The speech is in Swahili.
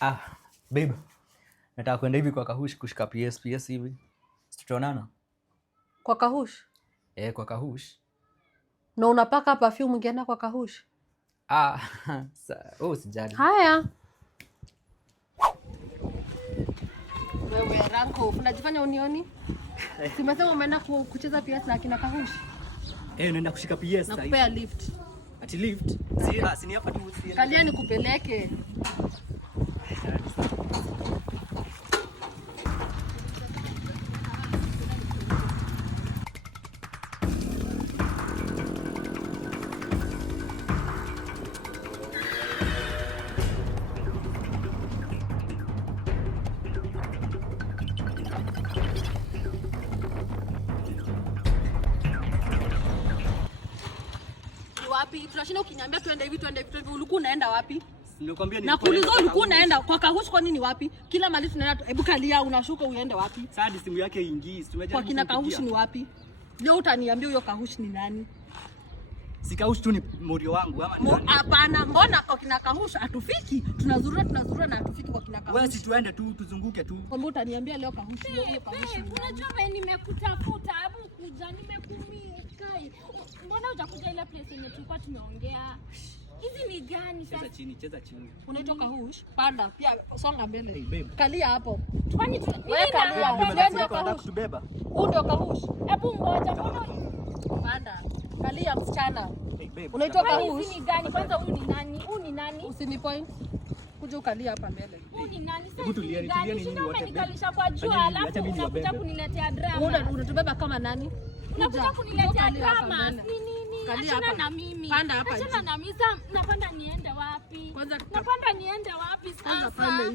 Babe, nataka kwenda hivi kwa Kahush kushika PS hivi. Tutaonana? Kwa Kahush? Kwa Kahush. Na unapaka perfume ungeenda kwa Kahush? Sijali. Haya. Wewe Ranko, unajifanya unioni? Simesema umeenda kucheza PS na kina Kahush? Naenda kushika PS na kupea lift. Ati lift? Si ni hapa tu. Kalia nikupeleke. Wapi? Tunashinda ukiniambia twende hivi. Ulikuwa unaenda wapi? Nilikwambia ni. Nakuuliza ulikuwa unaenda kwa Kahush kwa nini wapi? Kila mali tunaenda hebu kalia unashuka uende wapi? Sasa simu yake ingii. Kwa kina Kahush ni wapi? Leo utaniambia huyo Kahush ni nani? Si Kahush tu ni morio wangu ama ni nani? Hapana, mbona kwa kina Kahush atufiki? Tunazurura na atufiki kwa kina Kahush. Wewe si tuende tu tuzunguke tu. Mbona utaniambia leo Kahush ni Kahush? Unajua mimi nimekutafuta, hebu kuja nimekumika. Mbona hujakuja ile place yenye tulikuwa tumeongea? Hizi ni gani sasa? Cheza chini. Unaitwa Kahush? Panda, pia songa mbele. Hey, babe. Kalia hapo. Kwani wewe kalia hapo. Unataka kutubeba? Huyu ndio Kahush. Hebu ngoja. Panda. Kalia msichana. Hey, babe. Unaitwa Kahush? Ni gani? Kwanza huyu ni nani? Huyu ni nani? Usini point. Kuja ukalia hapa mbele. Huyu ni nani? Hebu tulieni nini wote. Umenikalisha kwa jua alafu unakuja kuniletea drama. Unatubeba kama nani? Unakuja kuniletea drama. Achana na mimi. Panda hapa. Achana na mimi. Napanda niende wapi? Napanda niende wapi sasa?